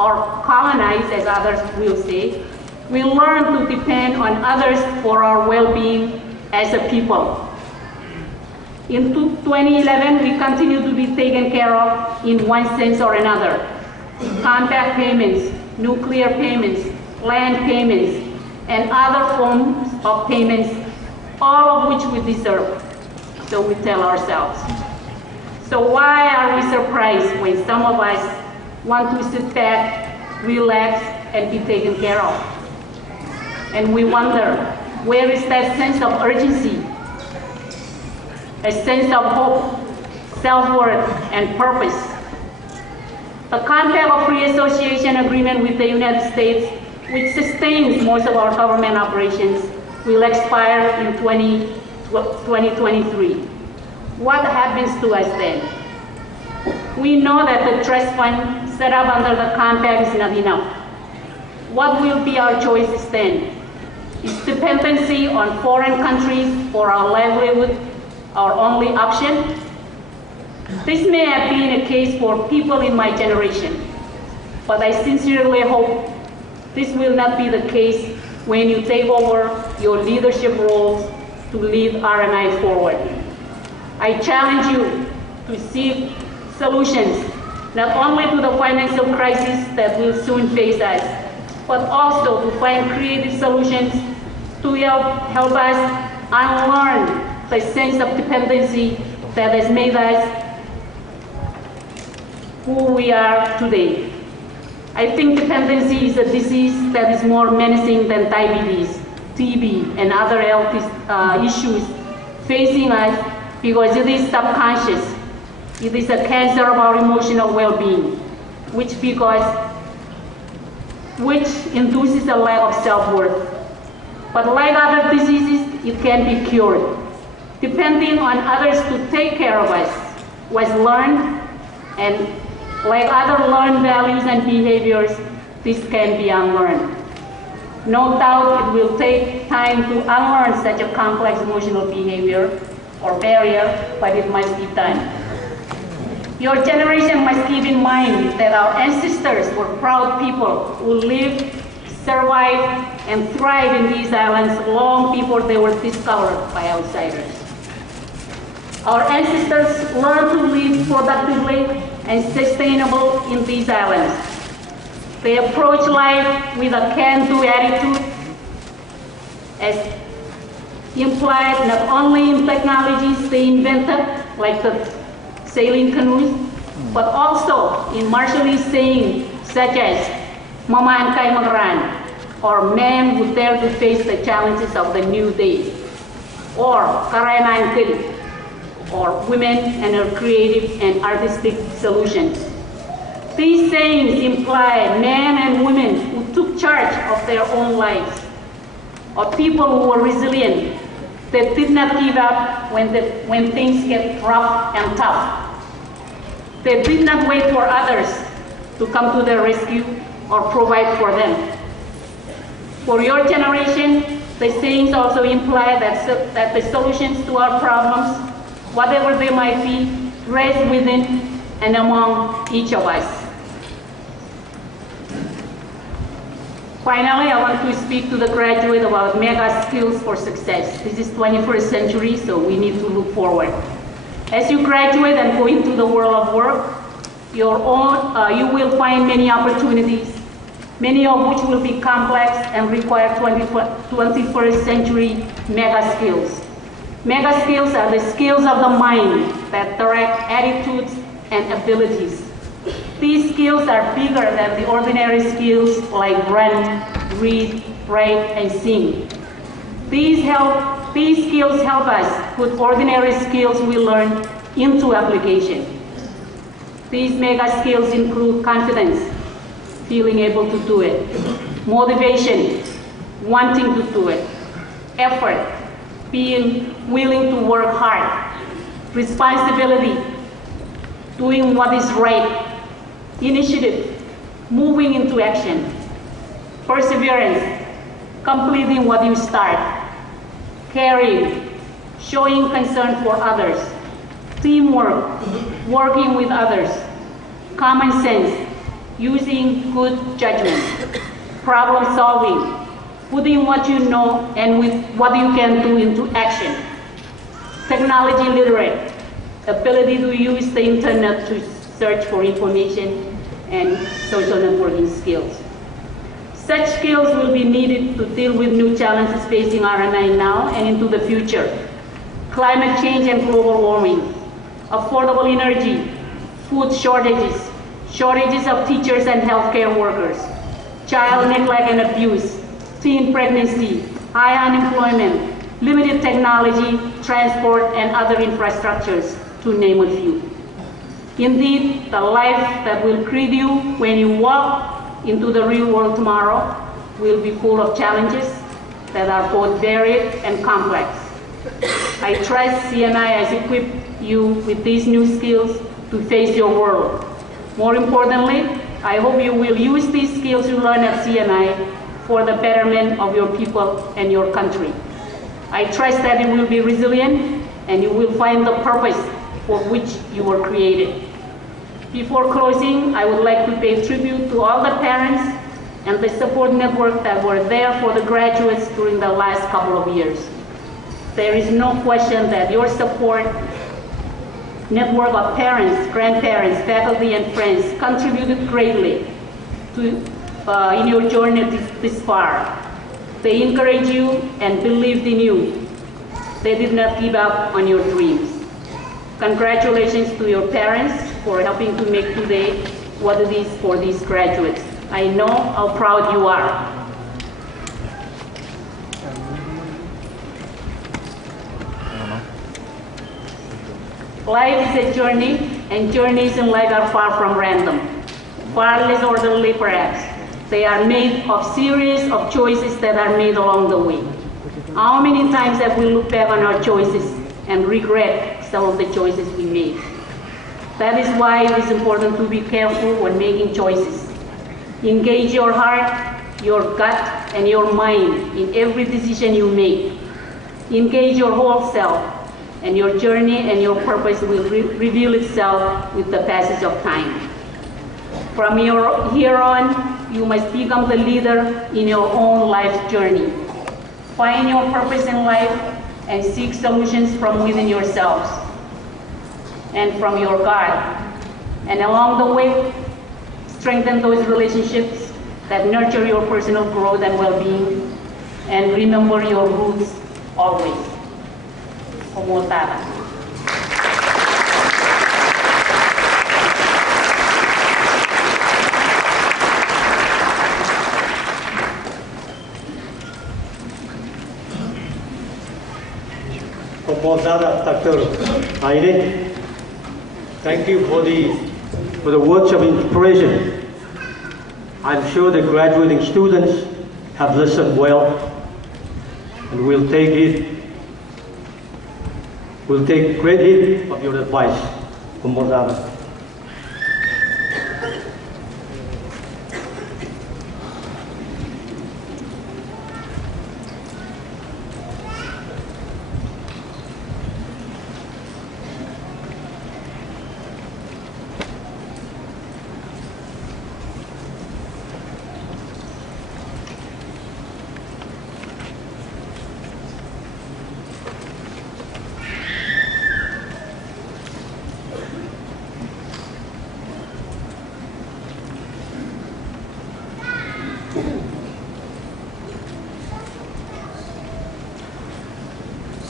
or colonized, as others will say, we learn to depend on others for our well-being as a people. In 2011, we continue to be taken care of in one sense or another. Compact payments, nuclear payments, land payments, and other forms of payments, all of which we deserve, so we tell ourselves. So why are we surprised when some of us want to sit back, relax, and be taken care of? And we wonder, where is that sense of urgency, a sense of hope, self-worth, and purpose? The Compact of Free Association Agreement with the United States, which sustains most of our government operations, will expire in 2023. What happens to us then? We know that the trust fund set up under the compact is not enough. What will be our choices then? Is dependency on foreign countries for our livelihood our only option? This may have been a case for people in my generation, but I sincerely hope this will not be the case when you take over your leadership roles to lead R&I forward. I challenge you to seek solutions not only to the financial crisis that will soon face us, but also to find creative solutions to help us unlearn the sense of dependency that has made us who we are today. I think dependency is a disease that is more menacing than diabetes, TB, and other health issues facing us because it is subconscious. It is a cancer of our emotional well-being, which induces a lack of self-worth. But like other diseases, it can be cured. Depending on others to take care of us was learned, and like other learned values and behaviors, this can be unlearned. No doubt it will take time to unlearn such a complex emotional behavior or barrier, but it must be done. Your generation must keep in mind that our ancestors were proud people who lived, survived, and thrived in these islands long before they were discovered by outsiders. Our ancestors learned to live productively and sustainable in these islands. They approach life with a can-do attitude, as implied not only in technologies they invented, like the sailing canoes, but also in martialese sayings such as "Maman kay magran," or "Man who dare to face the challenges of the new day," or "Karayanan Kid," or "Women and her creative and artistic solutions." These sayings imply men and women who took charge of their own lives, or people who were resilient, that did not give up when things get rough and tough. They did not wait for others to come to their rescue or provide for them. For your generation, the sayings also imply that the solutions to our problems, whatever they might be, rest within and among each of us. Finally, I want to speak to the graduate about mega skills for success. This is 21st century, so we need to look forward. As you graduate and go into the world of work, you will find many opportunities, many of which will be complex and require 21st century mega skills. Mega skills are the skills of the mind that direct attitudes and abilities. These skills are bigger than the ordinary skills like run, read, write, and sing. These skills help us put ordinary skills we learn into application. These mega skills include confidence, feeling able to do it, motivation, wanting to do it, effort, being willing to work hard, responsibility, doing what is right, initiative, moving into action, perseverance, completing what you start, caring, showing concern for others, teamwork, working with others, common sense, using good judgment, problem solving, putting what you know and with what you can do into action, technology literate, ability to use the internet to search for information, and social networking skills. Such skills will be needed to deal with new challenges facing R&I now and into the future. Climate change and global warming, affordable energy, food shortages, shortages of teachers and healthcare workers, child neglect and abuse, teen pregnancy, high unemployment, limited technology, transport, and other infrastructures, to name a few. Indeed, the life that will greet you when you walk into the real world tomorrow will be full of challenges that are both varied and complex. I trust CMI has equipped you with these new skills to face your world. More importantly, I hope you will use these skills you learn at CMI for the betterment of your people and your country. I trust that you will be resilient and you will find the purpose for which you were created. Before closing, I would like to pay tribute to all the parents and the support network that were there for the graduates during the last couple of years. There is no question that your support network of parents, grandparents, faculty, and friends contributed greatly to, in your journey this far. They encouraged you and believed in you. They did not give up on your dreams. Congratulations to your parents for helping to make today what it is for these graduates. I know how proud you are. Life is a journey, and journeys in life are far from random, far less orderly perhaps. They are made of series of choices that are made along the way. How many times have we looked back on our choices and regret some of the choices we made? That is why it is important to be careful when making choices. Engage your heart, your gut, and your mind in every decision you make. Engage your whole self, and your journey and your purpose will reveal itself with the passage of time. From here on, you must become the leader in your own life's journey. Find your purpose in life and seek solutions from within yourselves and from your God. And along the way, strengthen those relationships that nurture your personal growth and well-being, and remember your roots always. Kumotara. Composada Dr. Kijiner, thank you for the words of inspiration. I'm sure the graduating students have listened well and will take great heed of your advice. Composada.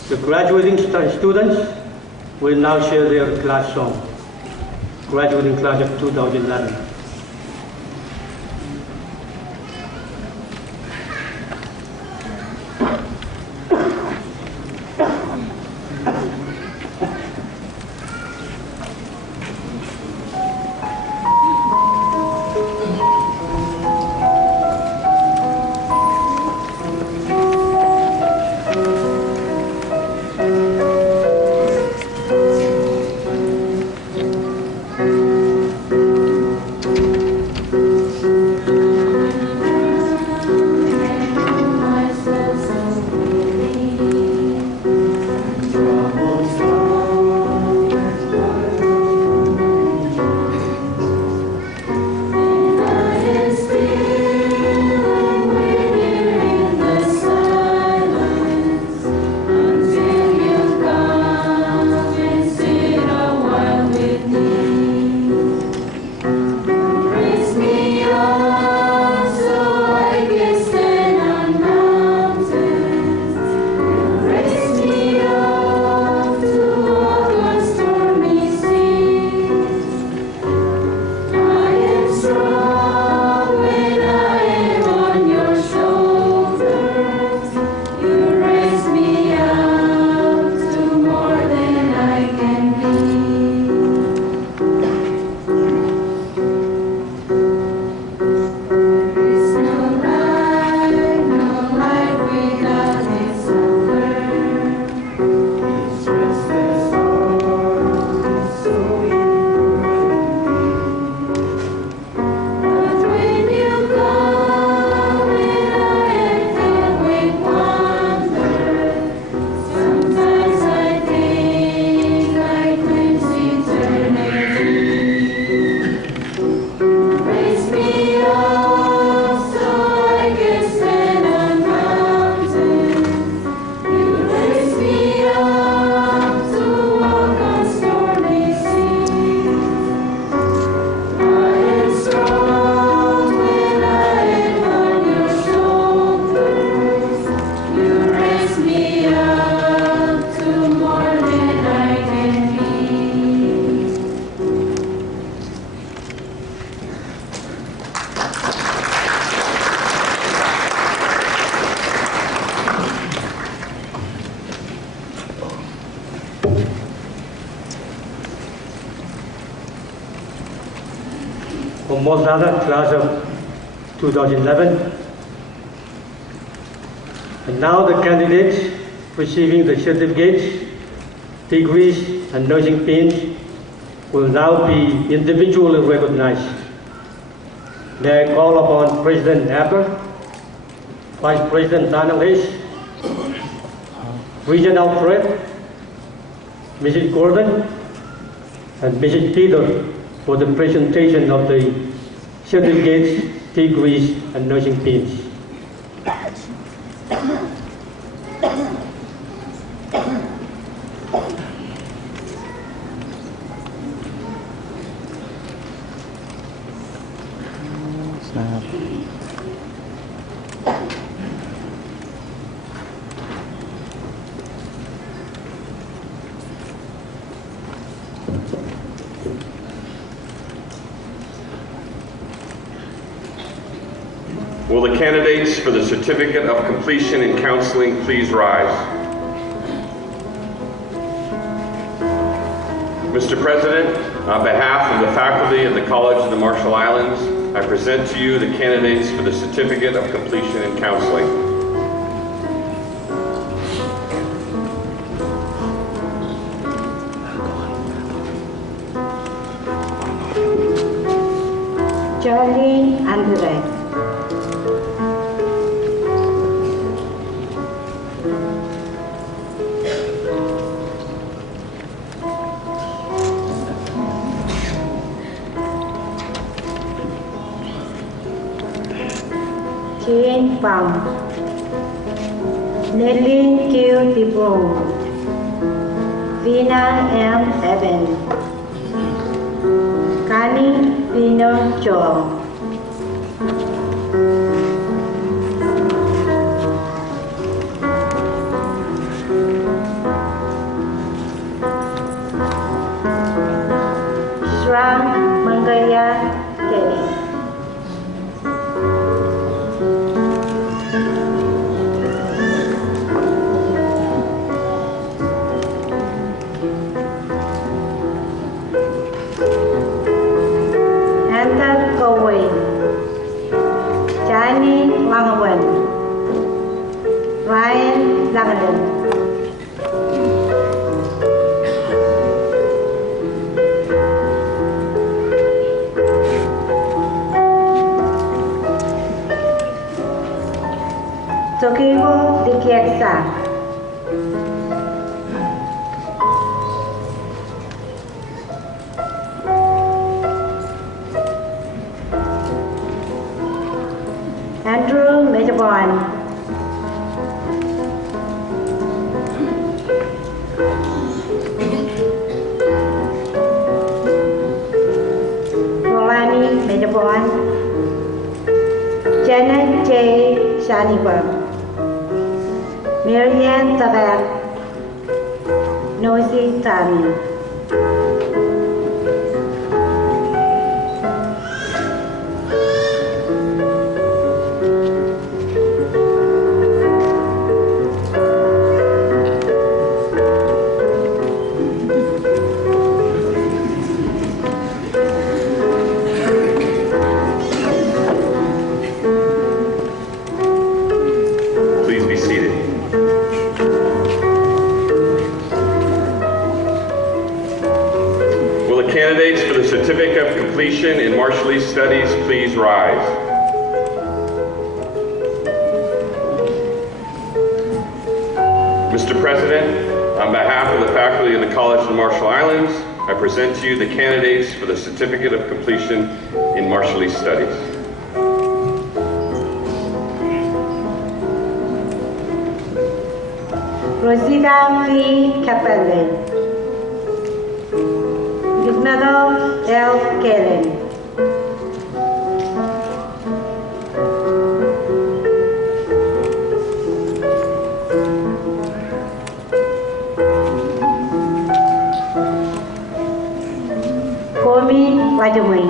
The graduating students will now share their class song, graduating class of 2011. Mozada, class of 2011. And now the candidates receiving the certificates, degrees, and nursing pins will now be individually recognized. May I call upon President Apper, Vice President Daniels, Regional Threat, Mrs. Gordon, and Mrs. Peter for the presentation of the certificates, degrees, and nursing pins. Will the candidates for the Certificate of Completion in Counseling please rise? Mr. President, on behalf of the faculty at the College of the Marshall Islands, I present to you the candidates for the Certificate of Completion in Counseling. Charlie Andre. Jane Pham, Nelly Q. Dibong, Vina M. Evans, Kani Pino Chong, Shram Mangaya Kelly. Johnny Wangawan, Ryan Lagadan, Tokiho Dikieksa, Andrew Majabon, Rolani Majabon, Janet J. Shaniber, Marianne Tarak, Nosy Tami. Candidates for the Certificate of Completion in Marshallese Studies, please rise. Mr. President, on behalf of the faculty of the College of the Marshall Islands, I present to you the candidates for the Certificate of Completion in Marshallese Studies. Rosita P. Capelle, Ignado L. Kellen, Komi Wajumui,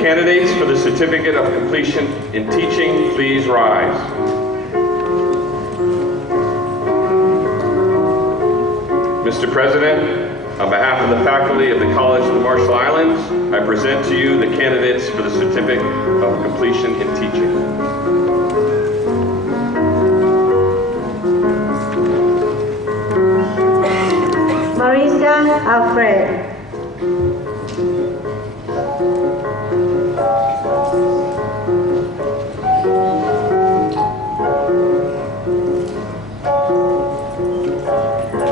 candidates for the Certificate of Completion in Teaching please rise? Mr. President, on behalf of the faculty of the College of the Marshall Islands, I present to you the candidates for the Certificate of Completion in Teaching. Marisa Alfred.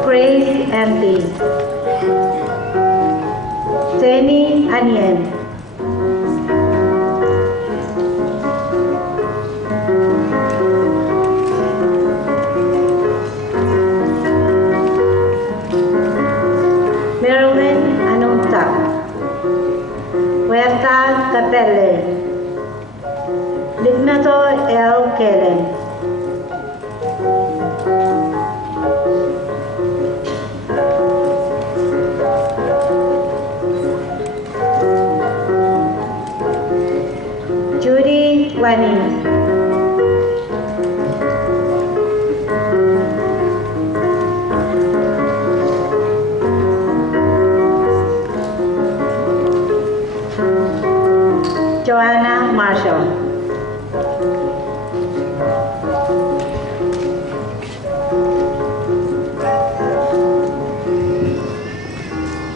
Grace Andy. Jenny Anian. Marilyn Anunta. Huerta Capelle. Jetnil-Kijiner. Judy Wani. Joanna Marshall.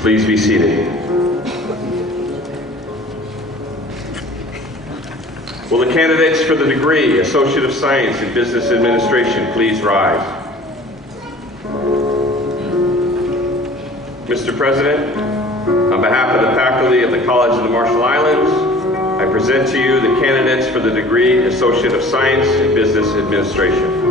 Please be seated. Will the candidates for the degree Associate of Science in Business Administration please rise? Mr. President, on behalf of the faculty of the College of the Marshall Islands, I present to you the candidates for the degree Associate of Science in Business Administration.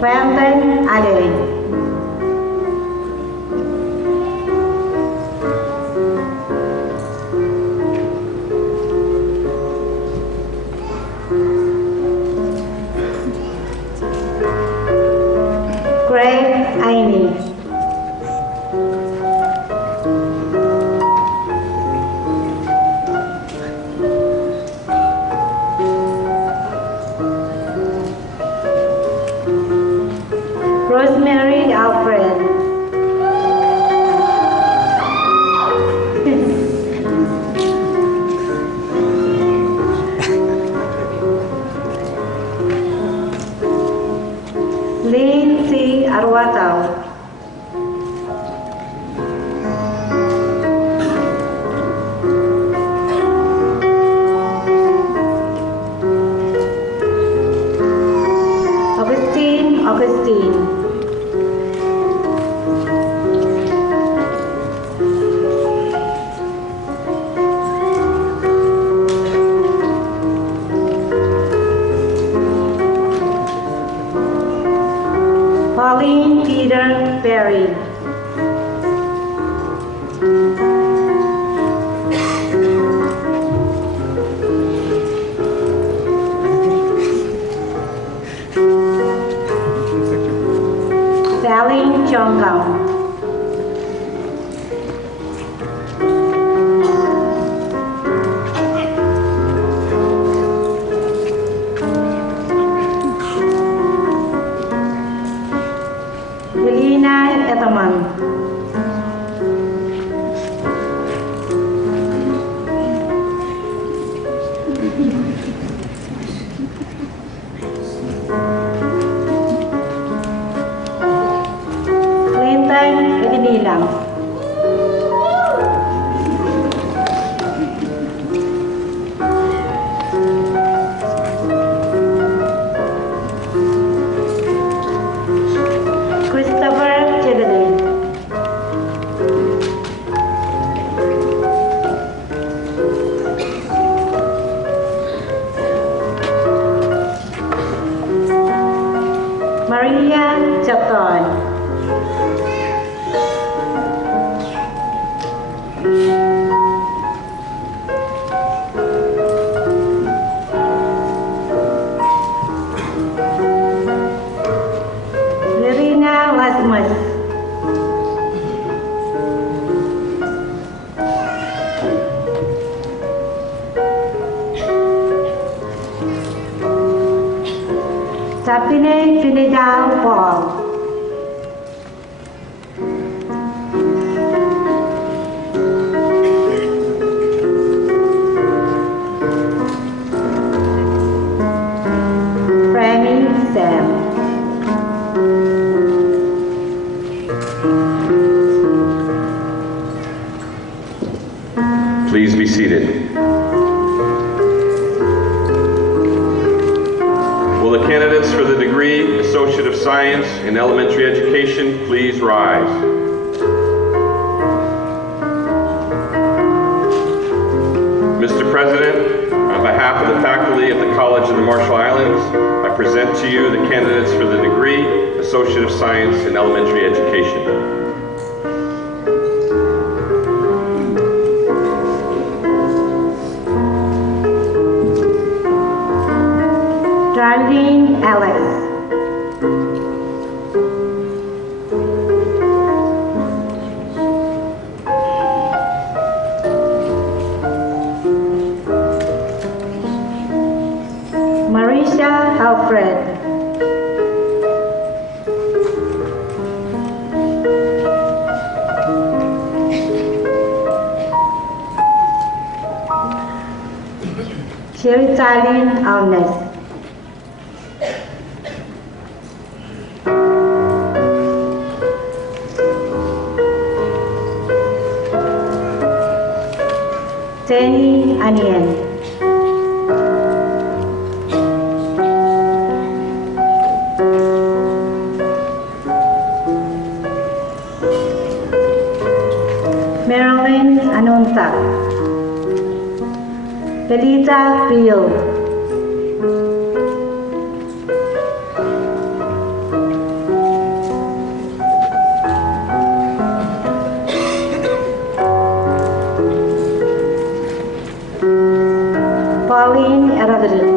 Brandon Ali. Greg Aini. Rosemary Alfred. Lynn C. Arwatao. Augustine. Pauline Peter Berry. Sally Chongao. Helena Etaman. Clinton Edinilang. Christopher Chedele. Maria Chaton. Sapine Trinidad Paul. Franny Sam. Please be seated. Will the candidates for the degree Associate of Science in Elementary Education please rise? Mr. President, on behalf of the faculty at the College of the Marshall Islands, I present to you the candidates for the degree Associate of Science in Elementary Education. Darlene Alex. Marisha Alfred. Sheritalin Alnes. Tenny Anien. Marilyn Anunta. Belita Pio. Pauline Eradrin.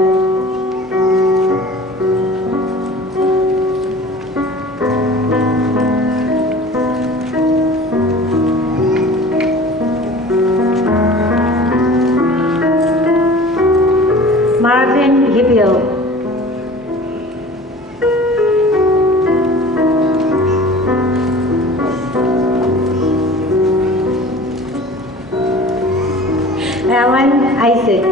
Marvin Gibil. Alan Isaac.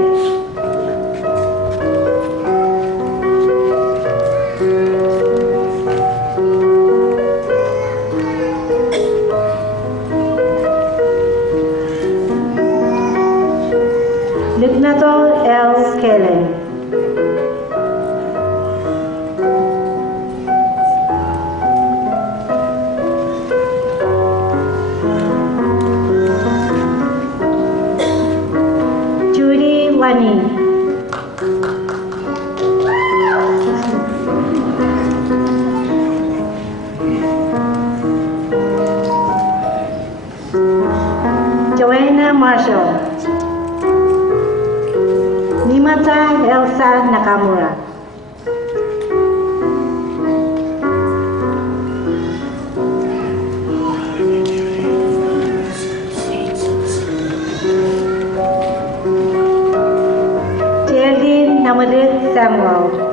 Lignato L. Kellen. Judy Lani. Joanna Marshall. Nimata Elsa Nakamura. Geraldine Namadit Samuel.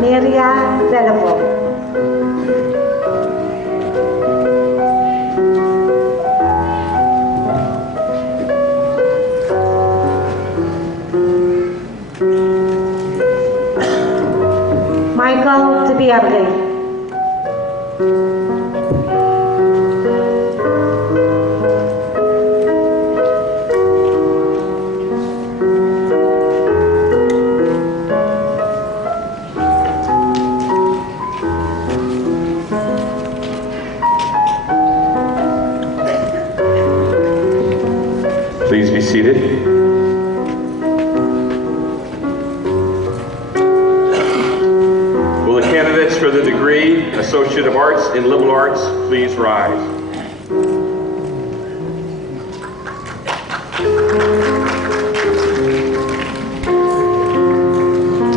Maria Zelafo. Michael Tibiable. Please be seated. Will the candidates for the degree Associate of Arts in Liberal Arts please rise?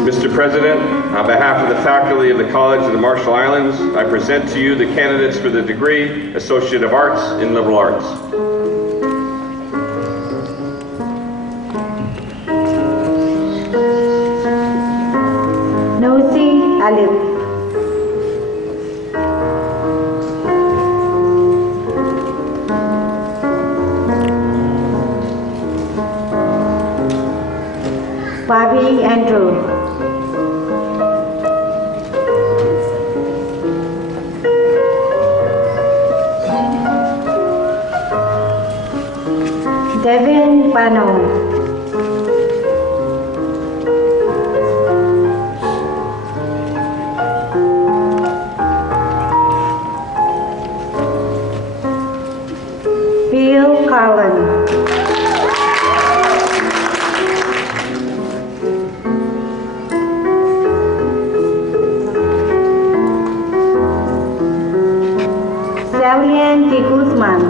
Mr. President, On behalf of the faculty of the College of the Marshall Islands, I present to you the candidates for the degree Associate of Arts in Liberal Arts. Nosi Alif. Bobby Andrew. Devin Pano. Bill Carlin. Salian de Guzman.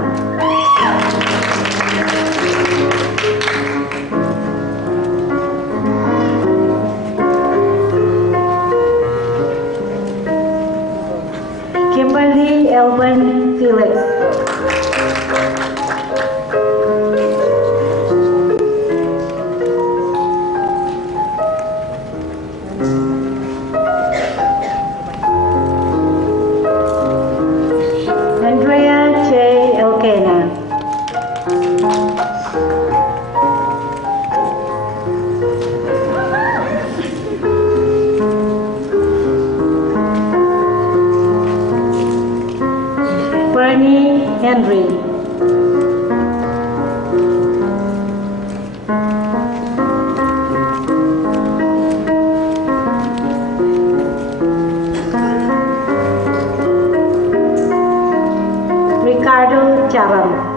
Kimberly Elvin Felix. Andrea J. Elkena. Bernie Henry. Ricardo Jerammon.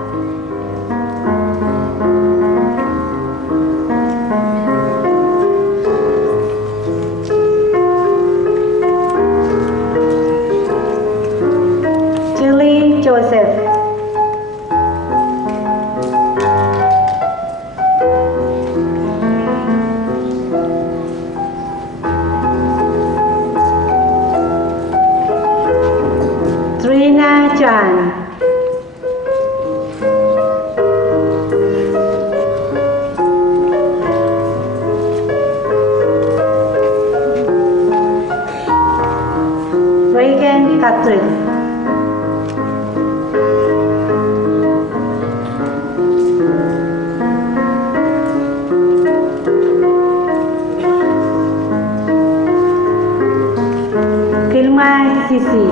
Julie Joseph. Trina Chan. Reagan Catherine. Kilma Sisi.